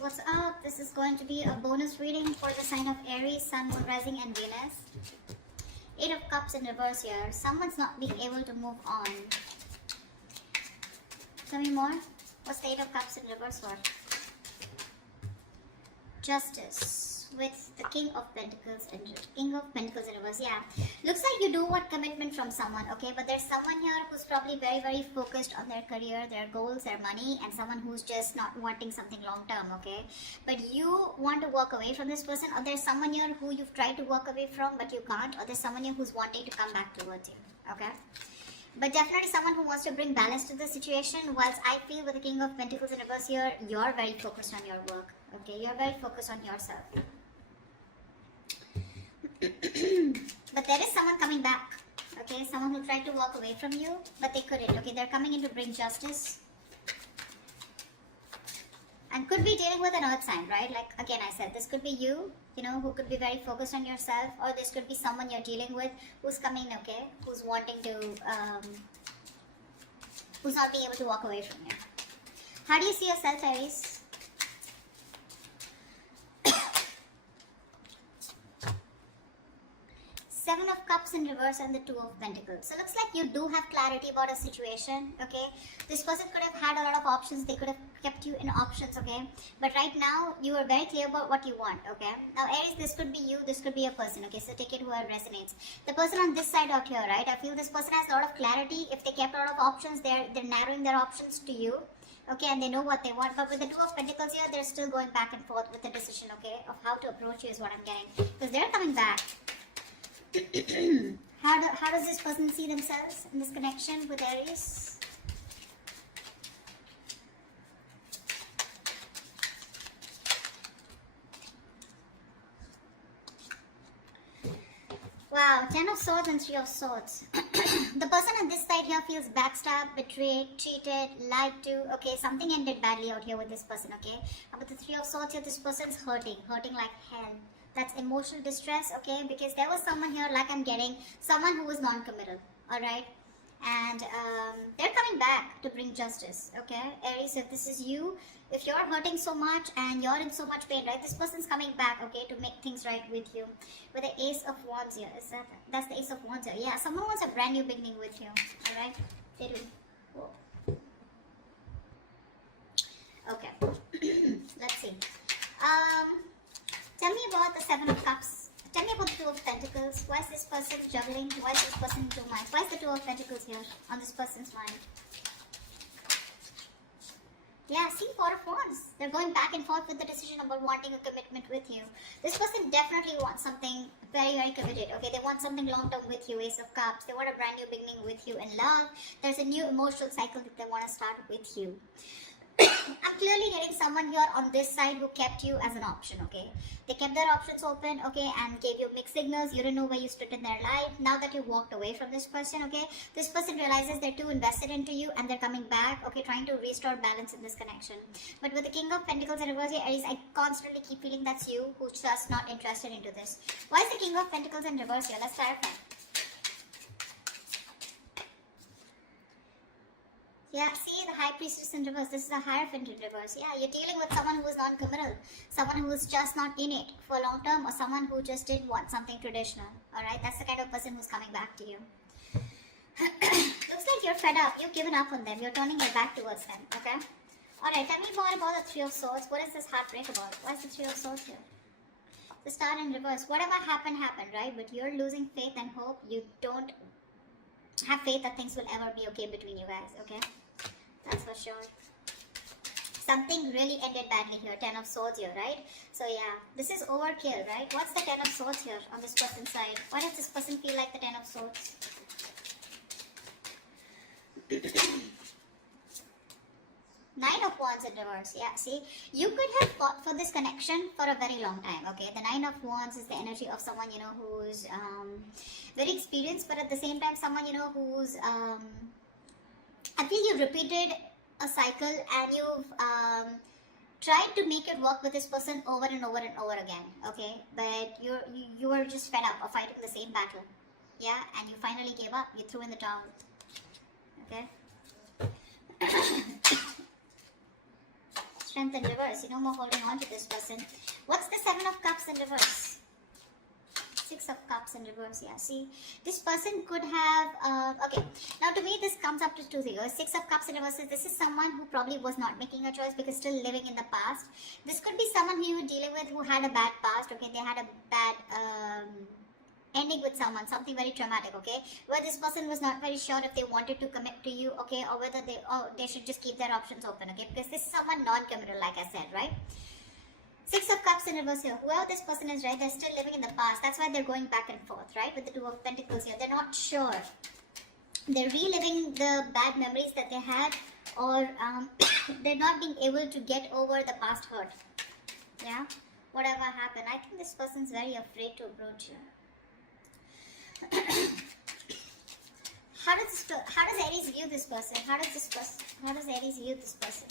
what's up? This is going to be a bonus reading for the sign of Aries, Sun, Moon, Rising and Venus. 8 of Cups in reverse here. Someone's not being able to move on. Tell me more. What's the 8 of Cups in reverse for? Justice with the King of Pentacles in reverse. Yeah, looks like you do want commitment from someone, okay, but there's someone here who's probably very focused on their career, their goals, their money, and someone who's just not wanting something long term, okay, but you want to walk away from this person, or there's someone here who you've tried to walk away from but you can't, or there's someone here who's wanting to come back towards you, okay. But definitely someone who wants to bring balance to the situation, whilst I feel with the King of Pentacles in reverse here, you're very focused on your work, okay, you're very focused on yourself. But there is someone coming back, okay, someone who tried to walk away from you but they couldn't, okay, they're coming in to bring justice and could be dealing with an earth sign, right? Like again I said, this could be you, you know, who could be very focused on yourself, or this could be someone you're dealing with who's coming, okay, who's wanting to who's not being able to walk away from you. How do you see yourself, Aries? Seven of Cups in reverse and the 2 of Pentacles. So looks like you do have clarity about a situation, okay? This person could have had a lot of options. They could have kept you in options, okay? But right now, you are very clear about what you want, okay? Now, Aries, this could be you. This could be a person, okay? So take it where it resonates. The person on this side out here, right? I feel this person has a lot of clarity. If they kept a lot of options, they're narrowing their options to you, okay? And they know what they want. But with the 2 of Pentacles here, they're still going back and forth with the decision, okay? Of how to approach you is what I'm getting. Because they're coming back. How does this person see themselves in this connection with Aries? Wow, 10 of Swords and 3 of Swords. The person on this side here feels backstabbed, betrayed, cheated, lied to. Okay, something ended badly out here with this person, okay? But the 3 of Swords here, this person's hurting like hell. That's emotional distress, okay, because there was someone here, like I'm getting, someone who was non-committal, alright, and they're coming back to bring justice, okay, Aries, if this is you, if you're hurting so much and you're in so much pain, right, this person's coming back, okay, to make things right with you, with the Ace of Wands here, that's the Ace of Wands here, yeah, someone wants a brand new beginning with you, alright, they do. Whoa. Okay, let's see. Tell me about the 7 of Cups. Tell me about the 2 of Pentacles. Why is this person juggling? Why is this person in 2 minds? Why is the 2 of Pentacles here on this person's mind? Yeah, see, 4 of Wands. They're going back and forth with the decision about wanting a commitment with you. This person definitely wants something very committed. Okay, they want something long-term with you, Ace of Cups. They want a brand new beginning with you in love. There's a new emotional cycle that they want to start with you. I'm clearly getting someone here on this side who kept you as an option, okay? They kept their options open, okay, and gave you mixed signals. You didn't know where you stood in their life. Now that you walked away from this person, okay, this person realizes they're too invested into you and they're coming back, okay, trying to restore balance in this connection. But with the King of Pentacles in reverse here, Aries, I constantly keep feeling that's you who's just not interested into this. Why is the King of Pentacles in reverse here? Let's clarify. Yeah, see, the High Priestess in reverse. This is a Hierophant in reverse. Yeah, you're dealing with someone who is non-committal. Someone who is just not in it for long term, or someone who just did want something traditional. Alright, that's the kind of person who's coming back to you. Looks like you're fed up. You've given up on them. You're turning your back towards them. Okay? Alright, tell me more about the 3 of Swords. What is this heartbreak about? Why is the 3 of Swords here? The Star in reverse. Whatever happened, right? But you're losing faith and hope. You don't have faith that things will ever be okay between you guys. Okay? That's for sure. Something really ended badly here. 10 of Swords here, right? So yeah, this is overkill, right? What's the 10 of Swords here on this person's side? Why does this person feel like the 10 of Swords? Nine of Wands in reverse. Yeah, see, you could have fought for this connection for a very long time, okay? The 9 of Wands is the energy of someone, you know, who's very experienced, but at the same time, someone, you know, who's I feel you've repeated a cycle and you've tried to make it work with this person over and over and over again, okay? But you were just fed up of fighting the same battle, yeah? And you finally gave up. You threw in the towel, okay? Strength in reverse. No more holding on to this person. What's the Seven of Cups in reverse? Six of Cups in reverse. Yeah, see, this person could have okay, now to me this comes up to two things. Six of Cups in reverse is, this is someone who probably was not making a choice because still living in the past. This could be someone who you were dealing with who had a bad past. Okay, they had a bad ending with someone, something very traumatic. Okay, where this person was not very sure if they wanted to commit to you. Okay, or whether they should just keep their options open. Okay, because this is someone non-committal, like I said, right? Six of Cups in reverse here. Whoever this person is, right, they're still living in the past. That's why they're going back and forth, right? With the Two of Pentacles here. They're not sure. They're reliving the bad memories that they had, or they're not being able to get over the past hurt. Yeah? Whatever happened. I think this person's very afraid to approach you. How does Aries view this person? How does Aries view this person?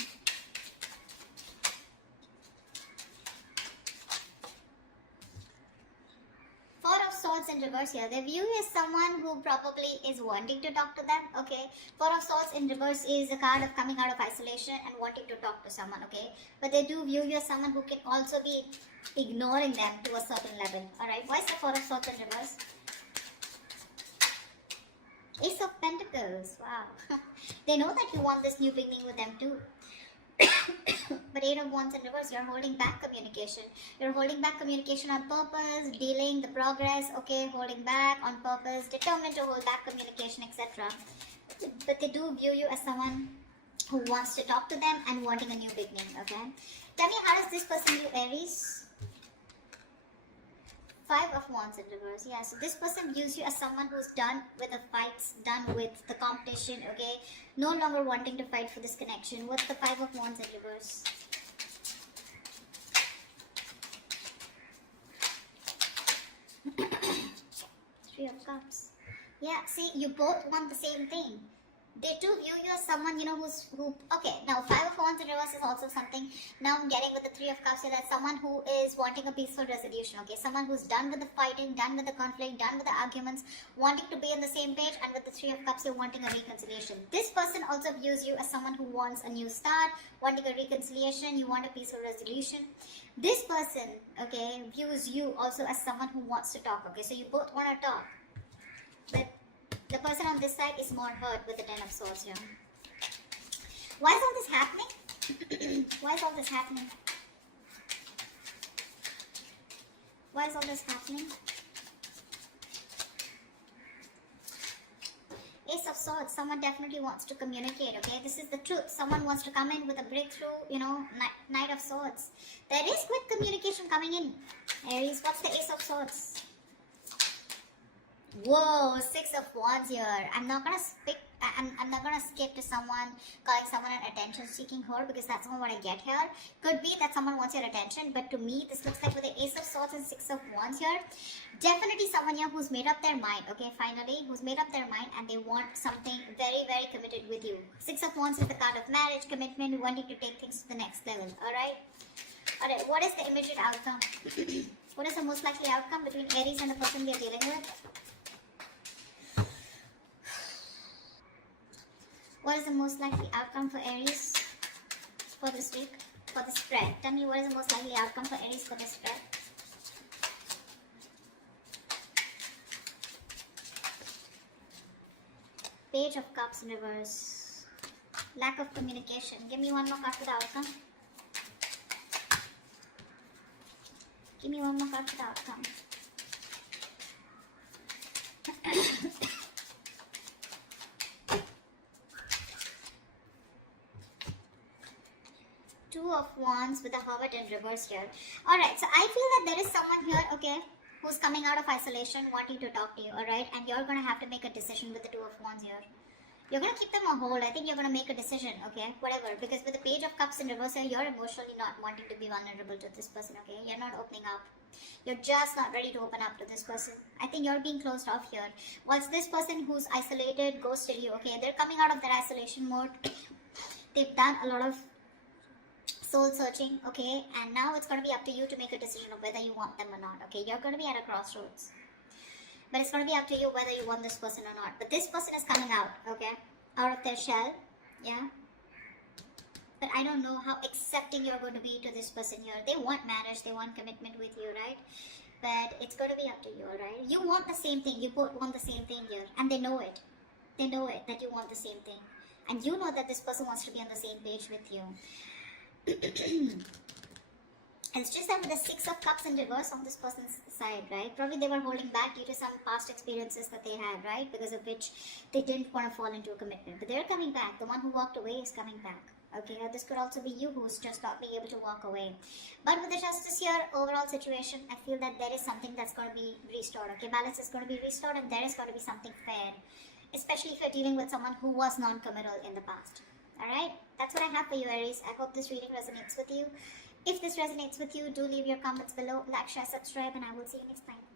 Four of Swords in reverse here. They view you as someone who probably is wanting to talk to them. Okay. Four of Swords in reverse is a card of coming out of isolation and wanting to talk to someone. Okay. But they do view you as someone who can also be ignoring them to a certain level. Alright. Why is the Four of Swords in reverse? Ace of Pentacles. Wow. They know that you want this new beginning with them too. But Eight of Wands in reverse, you're holding back communication. You're holding back communication on purpose, dealing the progress, okay, holding back on purpose, determined to hold back communication, etc. But they do view you as someone who wants to talk to them and wanting a new beginning, okay? Tell me, how does this person view Aries? Five of Wands in reverse. Yeah, so this person views you as someone who's done with the fights, done with the competition, okay? No longer wanting to fight for this connection. What's the Five of Wands in reverse? Three of Cups. Yeah, see, you both want the same thing. They too view you as someone, okay, now Five of Wands in reverse is also something. Now I'm getting with the Three of Cups here, that's someone who is wanting a peaceful resolution, okay? Someone who's done with the fighting, done with the conflict, done with the arguments, wanting to be on the same page, and with the Three of Cups, you're wanting a reconciliation. This person also views you as someone who wants a new start, wanting a reconciliation, you want a peaceful resolution. This person, okay, views you also as someone who wants to talk, okay? So you both want to talk. But the person on this side is more hurt with the Ten of Swords here. Why is all this happening? Why is all this happening? Why is all this happening? Ace of Swords, someone definitely wants to communicate, okay? This is the truth. Someone wants to come in with a breakthrough, Knight of Swords. There is quick communication coming in. Aries, what's the Ace of Swords? Whoa, Six of Wands here. I'm not gonna skip to someone calling someone an attention-seeking whore, because that's not what I get here. Could be that someone wants your attention, but to me, this looks like with the Ace of Swords and Six of Wands here, definitely someone here who's made up their mind. Okay, finally, who's made up their mind and they want something very, very committed with you. Six of Wands is the card of marriage, commitment, wanting to take things to the next level. All right. What is the immediate outcome? What is the most likely outcome between Aries and the person they're dealing with? What is the most likely outcome for Aries for this week, for the spread? Tell me, what is the most likely outcome for Aries for this spread? Page of Cups in reverse. Lack of communication. Give me one more card for the outcome. Give me one more card for the outcome. Two of Wands with a Hermit in reverse here. Alright, so I feel that there is someone here, okay, who's coming out of isolation, wanting to talk to you, alright? And you're going to have to make a decision with the Two of Wands here. You're going to keep them on hold. I think you're going to make a decision, okay? Whatever. Because with the Page of Cups in reverse here, you're emotionally not wanting to be vulnerable to this person, okay? You're not opening up. You're just not ready to open up to this person. I think you're being closed off here. Whilst this person who's isolated, ghosted you, okay? They're coming out of their isolation mode. They've done a lot of soul searching, okay, and now it's going to be up to you to make a decision of whether you want them or not, okay? You're going to be at a crossroads, but it's going to be up to you whether you want this person or not. But this person is coming out, okay, out of their shell, yeah, but I don't know how accepting you're going to be to this person here. They want marriage, they want commitment with you, right? But it's going to be up to you, right? You want the same thing. You both want the same thing here, and they know it. They know it, that you want the same thing. And you know that this person wants to be on the same page with you. It's just that with the Six of Cups in reverse on this person's side, right? Probably they were holding back due to some past experiences that they had, right? Because of which they didn't want to fall into a commitment. But they're coming back. The one who walked away is coming back. Okay, or this could also be you who's just not being able to walk away. But with the Justice here, overall situation, I feel that there is something that's going to be restored. Okay, balance is going to be restored, and there is going to be something fair. Especially if you're dealing with someone who was non-committal in the past. Alright, that's what I have for you, Aries. I hope this reading resonates with you. If this resonates with you, do leave your comments below, like, share, subscribe, and I will see you next time.